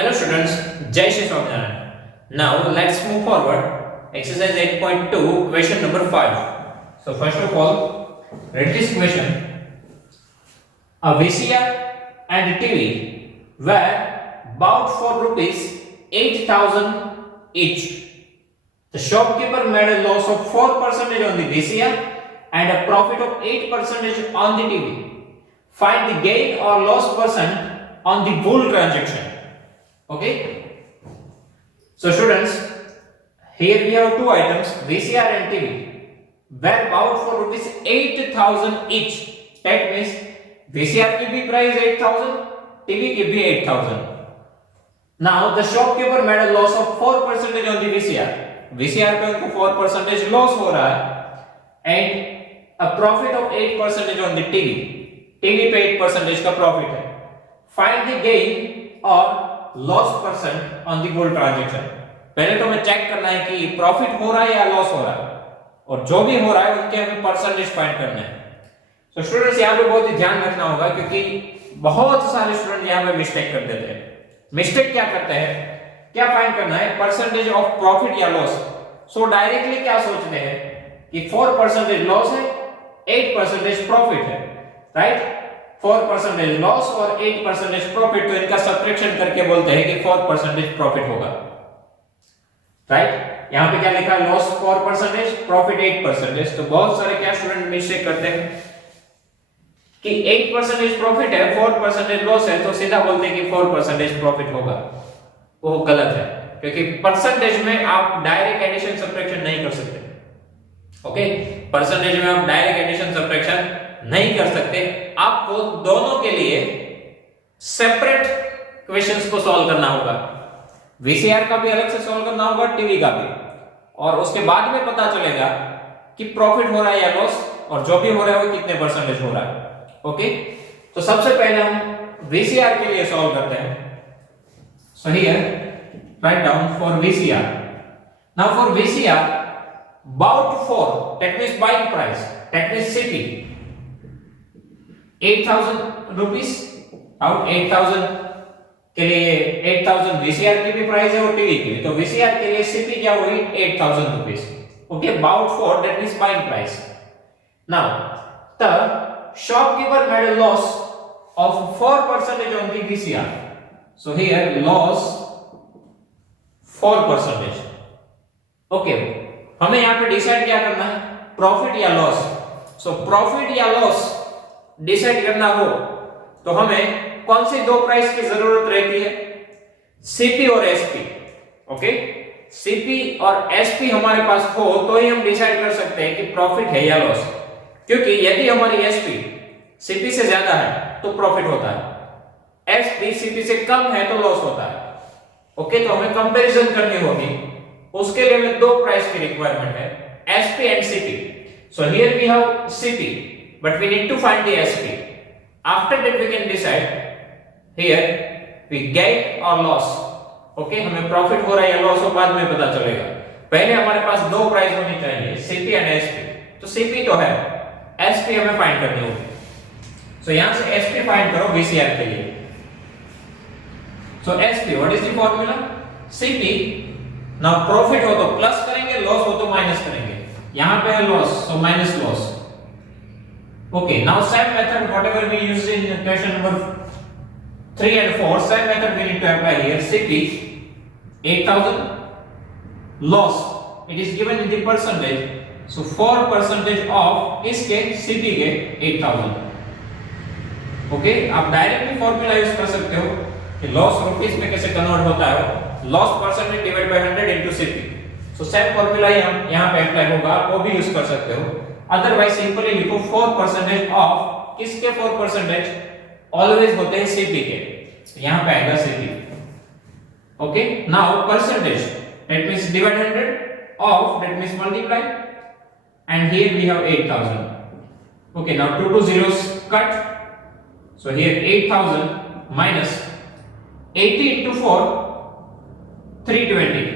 Hello students, Jai Shri Swaminarayan. Now let's move forward. Exercise 8.2, question number 5. So first of all, read this question. A VCR and a TV were bought for rupees 8,000 each. The shopkeeper made a loss of 4% on the VCR and a profit of 8% on the TV. Find the gain or loss percent on the whole transaction. Okay. So students, here we have two items, VCR and TV, were bought for rupees 8,000 each. That means VCR की भी price 8,000, TV की भी 8,000. Now the shopkeeper made a loss of 4% on the VCR. VCR पे उनको 4% loss हो रहा है and a profit of 8% on the TV. TV पे 8% का profit है. Find the gain or loss percent on the whole transaction. पहले तो हमें चेक करना है कि प्रॉफिट हो रहा है या लॉस हो रहा है, और जो भी हो रहा है उनके हमें परसेंटेज फाइंड करना है. तो स्टूडेंट्स यहाँ पे बहुत ही ध्यान रखना होगा, क्योंकि बहुत सारे स्टूडेंट यहाँ पे मिस्टेक कर देते हैं. मिस्टेक क्या करते हैं, क्या फाइंड करना है, परसेंटेज ऑफ प्रॉफिट या लॉस. सो डायरेक्टली क्या सोचते हैं कि 4% लॉस है, 8% प्रॉफिट है, राइट. 4% लॉस और 8% प्रॉफिट, तो इनका सब्ट्रैक्शन करके बोलते हैं कि 4% प्रॉफिट होगा, राइट. यहां पे क्या लिखा है, लॉस 4%, प्रॉफिट 8%. तो बहुत सारे क्या स्टूडेंट मिस्टेक करते हैं कि 8% प्रॉफिट है, 4% लॉस है, तो सीधा बोलते हैं कि 4% प्रॉफिट होगा. वो गलत है, क्योंकि परसेंटेज में आप डायरेक्ट एडिशन सब्ट्रैक्शन नहीं कर सकते. ओके, परसेंटेज में आप डायरेक्ट एडिशन सब्ट्रैक्शन नहीं कर सकते. आपको दोनों के लिए सेपरेट क्वेश्चंस को सॉल्व करना होगा. वीसीआर का भी अलग से सॉल्व करना होगा, टीवी का भी, और उसके बाद में पता चलेगा कि प्रॉफिट हो रहा है या लॉस, और जो भी हो रहा है वो कितने परसेंटेज हो रहा है. ओके, तो सबसे पहले हम वीसीआर के लिए सॉल्व करते हैं. So here write down for VCR. Now for VCR, bought for, that means buying price, that means CP 8,000 rupees. Out 8,000 के लिए 8,000 वीसीआर की भी प्राइस है और टीवी की भी. तो वीसीआर के लिए सीपी क्या हुई, 8,000 rupees. Okay, bought for, that means buying price. Now the shopkeeper made a loss of 4% on the VCR. So here loss 4%. Okay, हमें यहां पे डिसाइड क्या करना है, प्रॉफिट या लॉस. सो प्रॉफिट या लॉस डिसाइड करना हो तो हमें कौन सी दो प्राइस की जरूरत रहती है, सीपी और एसपी. ओके, सीपी और एसपी हमारे पास हो तो ही हम डिसाइड कर सकते हैं कि प्रॉफिट है या लॉस. क्योंकि यदि हमारी एसपी सीपी से ज्यादा है तो प्रॉफिट होता है, एसपी सीपी से कम है तो लॉस होता है. ओके, तो हमें कंपैरिजन करनी होगी, उसके लिए हमें दो प्राइस की रिक्वायरमेंट है, SP and CP. So here we have CP, but we need to find the SP. After that we can decide here we gain or loss. Okay, हमें प्रॉफिट हो रहा है या लॉस हो बाद में पता चलेगा. पहले हमारे पास दो प्राइस होनी चाहिए, CP एंड SP. तो CP तो है, SP हमें फाइंड करनी होगी. सो यहां से SP फाइंड करो VCR के लिए. सो SP, what is the formula, CP. Now profit हो तो प्लस करेंगे, लॉस हो तो माइनस करेंगे. यहां पे है loss, so minus loss. Okay, now same method whatever we used in question number 3 and 4, same method we need to apply here. CP 8,000, loss it is given in the percentage, so 4% of इसके CP के 8,000. Okay, आप डायरेक्टली फॉर्मूला यूज कर सकते हो कि loss rupees में कैसे कन्वर्ट होता है, loss percentage divide by 100 into CP. So same formula यहाँ पे अप्लाई होगा, आप वो भी यूज कर सकते हो. अदरवाइज सिंपली लिखो 4% ऑफ, किसके 4% ऑलवेज होते हैं सीपी के, तो यहां पे आएगा CP. Okay, now percentage, that means divide 100 of, that means multiply, and here we have 8,000. Okay, now 2 zeros cut, so here 8,000 minus 80 into 4, 320,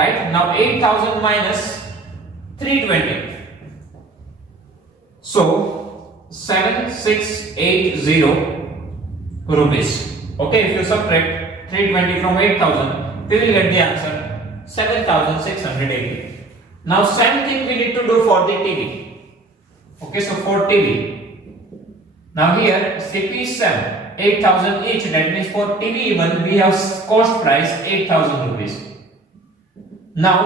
right. Now 8,000 minus 320, so 7680 rupees. Okay, if you subtract 320 from 8000, we will get the answer 7680. Now same thing we need to do for the TV. Okay, so for TV, now here CP is 8000 each, that means for TV even we have cost price 8000 rupees. Now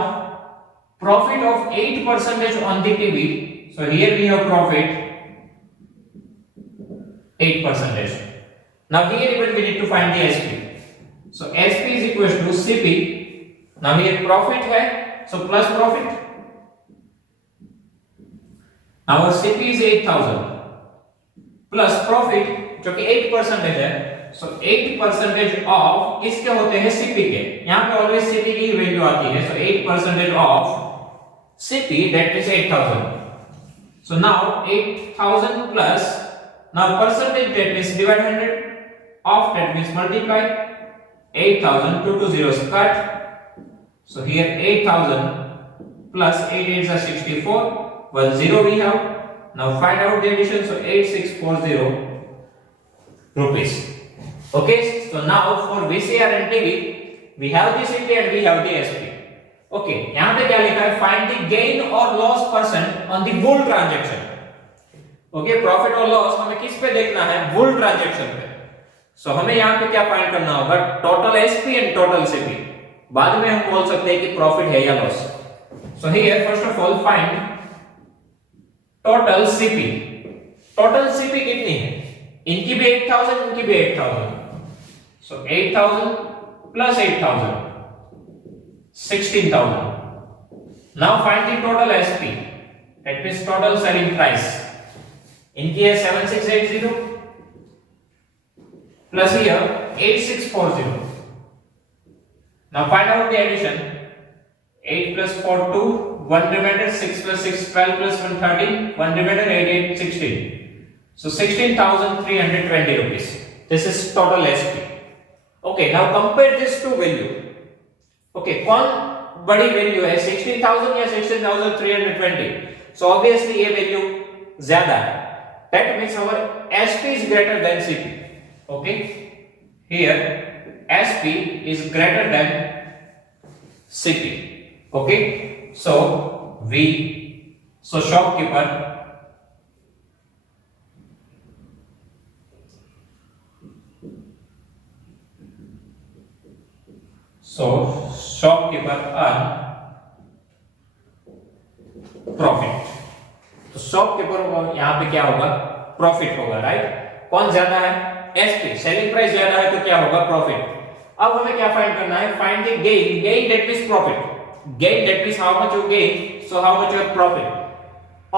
profit of 8% on the TV, so here we have profit 8%. Now here even we need to find the SP. So SP is equal to CP. Now here profit hai, so plus profit. Our CP is 8000 plus profit जो कि 8% है, so 8% ऑफ किसके होते हैं? CP के. यहाँ पे always CP की वैल्यू आती है, so 8% of CP, that is 8000. So now 8000 plus, now percentage, that means divide 100, of that means multiply 8000, 2 zeros cut, so here 8000 plus 8 8s are 64, 1 0 we have. Now find out the addition, so 8640 rupees. Okay, so now for VCR and TV we have the CP and we have the SP. Okay, यहाँ पे क्या लिखा है? Find the gain or loss percent on the bull transaction. Okay, profit और लॉस हमें किस पे देखना है? बुल ट्रांजैक्शन पे. सो हमें यहाँ पे क्या फाइंड करना होगा? Total SP and total CP. बाद में हम बोल सकते हैं कि प्रॉफिट है या loss. So here first of all find total CP. Total CP कितनी है? इनकी भी 8000, इनकी भी 8000. सो 8000 प्लस 8000 16000. Now find the total SP, that means total selling price. इनकी है 7680 plus here 8640. Now find out the addition. 8 plus 4 2, 1 remainder, 6 plus 6 12 plus 1 13, 1 remainder, 8 8 16. So 16,320 rupees. This is total SP. Okay, now compare this two value. Okay, कौन बड़ी वैल्यू है? 16,000 या 16,320? So obviously ये वैल्यू ज्यादा है. That means our SP is greater than CP. Okay, here SP is greater than CP. Okay, so shopkeeper earn profit. तो शॉपकीपर को यहाँ पे क्या होगा? प्रॉफिट होगा, राइट? कौन ज्यादा है? एसपी. सेलिंग प्राइस ज्यादा है तो क्या होगा? प्रॉफिट. अब हमें क्या फाइंड करना है? Find the gain. Gain that means profit. Gain that means how much you gain, so how much your profit.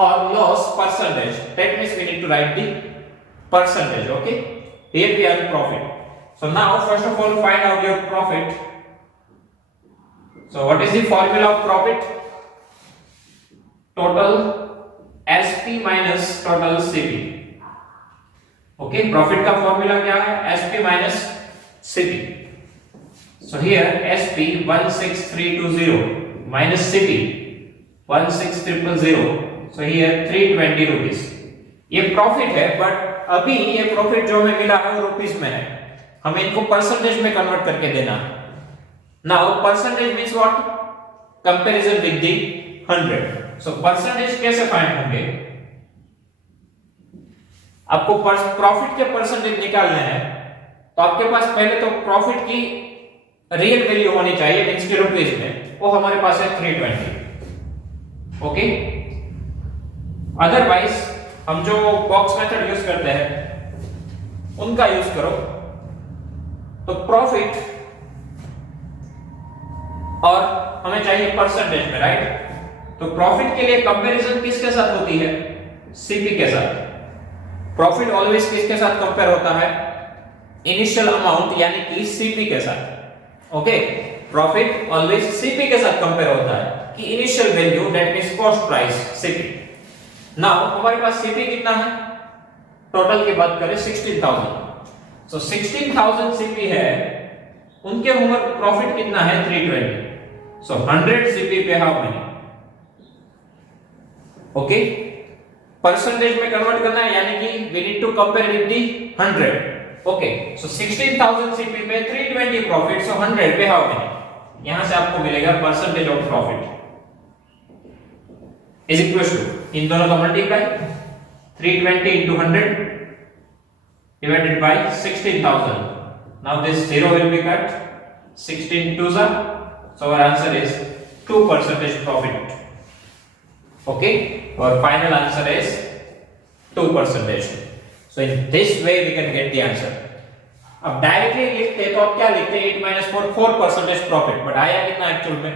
और loss percentage, that means we need to write the percentage. Okay, here we earn profit. So now first of all find out your profit. So what is the formula of profit? Total SP minus total CP. Okay, profit का formula क्या है? SP minus CP. So here SP 16320 minus CP 16000. So here 320 rupees. ये प्रॉफिट है, बट अभी ये प्रॉफिट जो हमें मिला है वो रुपीस में है. हमें इनको परसेंटेज में कन्वर्ट करके देना. Now percentage means what? Comparison with the 100. So percentage कैसे फाइंड होंगे? आपको प्रॉफिट के परसेंटेज निकालने हैं, तो आपके पास पहले तो प्रॉफिट की रियल वैल्यू होनी चाहिए, मींस की रुपीस में. वो हमारे पास है 320. ओके, अदरवाइज हम जो बॉक्स मेथड यूज करते हैं उनका यूज करो. तो प्रॉफिट और हमें चाहिए परसेंटेज में, राइट? तो प्रॉफिट के लिए कंपैरिजन किसके साथ होती है? सीपी के साथ. प्रॉफिट ऑलवेज किसके साथ कंपेयर होता है? इनिशियल अमाउंट यानी कि सीपी के साथ. ओके, प्रॉफिट ऑलवेज सीपी के साथ कंपेयर होता है कि initial value, that means cost price CP. Now हमारे पास सीपी कितना है? टोटल की बात करें 16000. सो 16000 सीपी है, उनके ऊपर प्रॉफिट कितना है? 320. सो 100 सीपी पे हाउ मेनी? ओके, परसेंटेज में कन्वर्ट करना है, यानी कि we need to compare with the 100. Okay, so 16000 CP पे 320 प्रॉफिट, सो 100 पे हाउ मेनी, यहां से आपको मिलेगा percentage of profit is equal to, इन दोनों का multiply 320 into 100 divided by 16000. Now this 0 will be cut, 16 twos are, so our answer is 2% profit. Okay, our final answer is 2%. So in this way we can get the answer. अब डायरेक्टली लिखते तो आप क्या लिखते 8 minus 4 4% profit, but आया कितना एक्चुअल में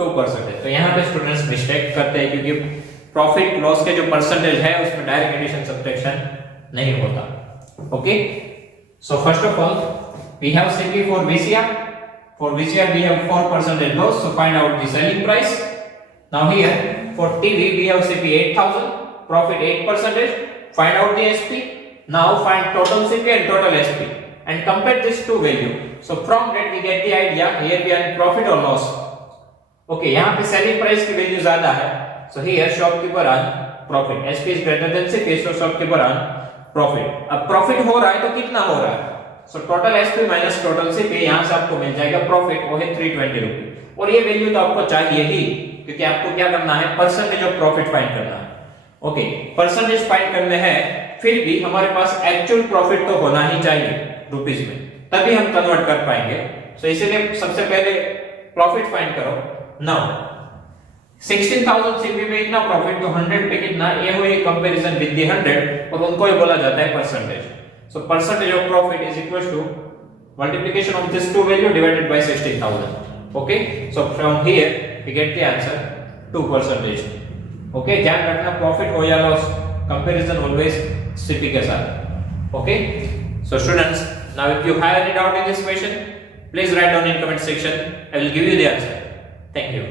2%. तो यहाँ पे स्टूडेंट्स मिस्टेक करते हैं क्योंकि प्रॉफिट लॉस के जो परसेंटेज है उसमें डायरेक्ट एडिशन सब्ट्रैक्शन नहीं होता. Okay, so first of all we have CP for VCR. For VCR we have 4% loss, so find out the selling price. Now here for TV we have CP 8000, profit 8%, find out the SP. Now find total CP and total SP and compare these two value. So from that we get the idea here we are in profit or loss. Okay, यहाँ पे selling price की वैल्यू ज्यादा है, so here shopkeeper earn profit. SP is greater than CP, so shopkeeper earn profit. अब profit हो रहा है तो कितना हो रहा है? So total SP minus total CP, यहाँ से आपको मिल जाएगा profit, वो है 320 रुपए. और ये वैल्यू तो आपको चाहिए ही, क्योंकि आपको क्या करना है, परसेंटेज ऑफ प्रॉफिट फाइंड करना है. ओके, परसेंटेज फाइंड करने हैं, फिर भी हमारे पास एक्चुअल प्रॉफिट तो होना ही चाहिए रुपीस में, तभी हम कन्वर्ट कर पाएंगे. सो इसीलिए सबसे पहले प्रॉफिट फाइंड करो. नाउ 16000 सीपी में इतना प्रॉफिट, तो 100 पे कितना, ये हुई कंपैरिजन विद द 100, और उनको ही बोला जाता है percentage. So percentage of profit is equal to multiplication of this two value divided by 16000. Okay, so from here we get the answer 2%. Okay, ध्यान रखना प्रॉफिट हो या लॉस, कंपैरिजन ऑलवेज सीपी के साथ. Okay, so students, now if you have any doubt in this question, please write down in comment section. I will give you the answer. Thank you.